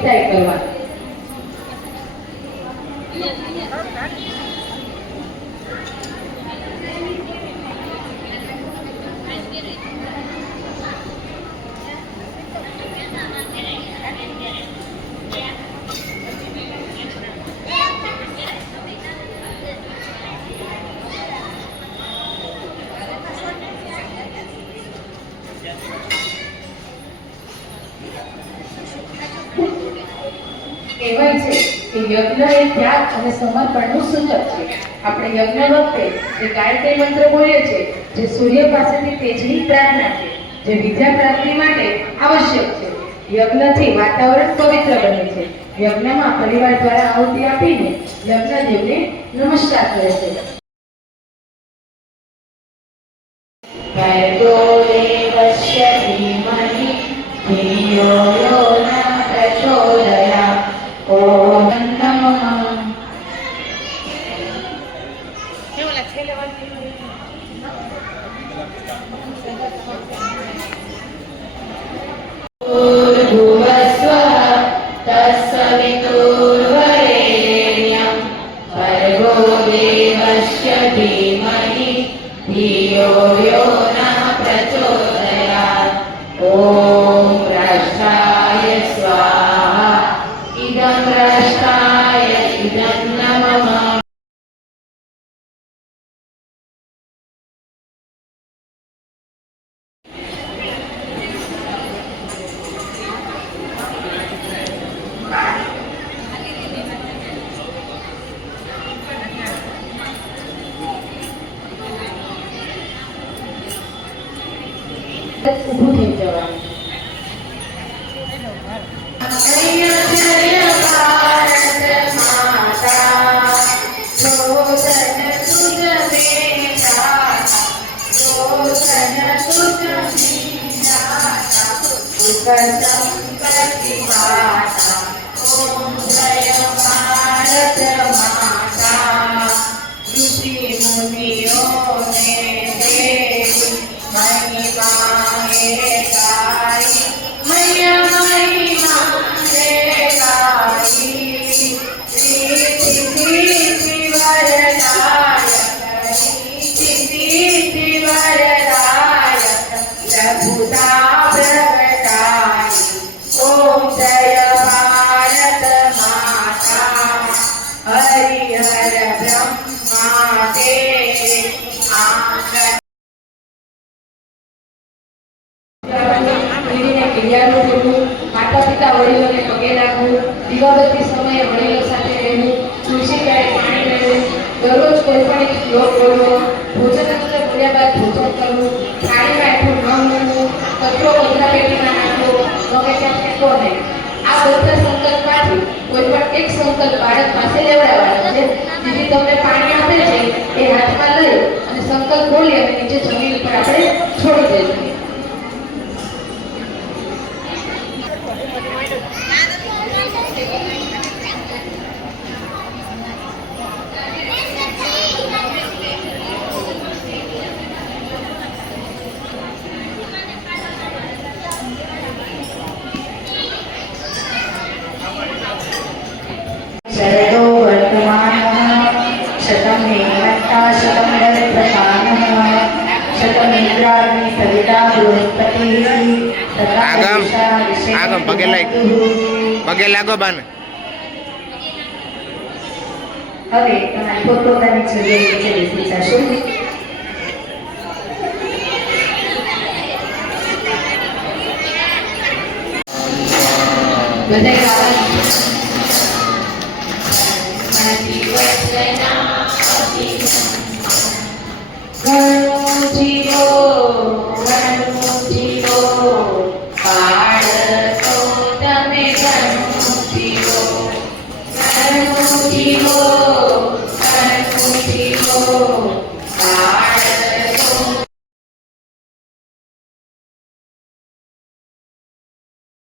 વિદાય કરવા. કહેવાય છે કે યજ્ઞ એ ત્યાગ અને સમર્પણનું સૂચક છે. આપણે યજ્ઞ વખતે જે ગાયત્રી મંત્ર બોલીએ છીએ, જે સૂર્ય પાસેથી તેજની પ્રાર્થના છે, જે વિદ્યા પ્રાપ્તિ માટે આવશ્યક છે. યજ્ઞથી વાતાવરણ પવિત્ર બને છે. યજ્ઞમાં પરિવાર દ્વારા આહુતિ આપીને યજ્ઞદેવને નમસ્કાર કરે છે. ભર્ગો દેવસ્ય ધીમહિ ધિયો યો ન પ્રચોદયાત. ઓમ નમઃ. ભૂર્ભુવસ્વઃ તત્સવિતુર્વરેણ્યં ભર્ગો દેવસ્ય ધીમહિ ધિયો યો નઃ પ્રચોદયાત. ઓમ ભ્રષ્ટાય સ્વાહા ઇદં ભ્રષ્ટાય ઇદં નમઃ. ઊભું થઈ જવાનું. માતા પિતા વડીલોને પગે લાગવું, દીવાબત્તી સમયે વડીલો સાથે રહેવું, તુલસી ગાય પાણી લેવું, દરરોજ કોઈ પણ એક શ્લોક બોલવો, ભોજન બોલ્યા બાદ ભોજન કરવું, થાળીમાં એટલું ન મૂકવું, કચરો કચરા પેટીમાં નાખવો, ગમે ત્યાં ફેંકવો નહીં. આ બધા સંકલ્પમાંથી કોઈ પણ એક સંકલ્પ બાળક પાસે લેવડાવવાનો છે. દીદી તમને પાણી આપે છે એ હાથમાં લઈ અને સંકલ્પ બોલી અને નીચે જમીન ઉપર આપણે છોડી દઈશું. शरणो वर्तमानः शतं हेमन्ता शतं दर्पकानः शतं इन्द्राग्नि सविता बृहस्पतिः આગમ પગે લાગો બાન. હવે તમારી પોતપોતાની જગ્યાએ નીચે બેસી જશો. બધા ઘણું જીવો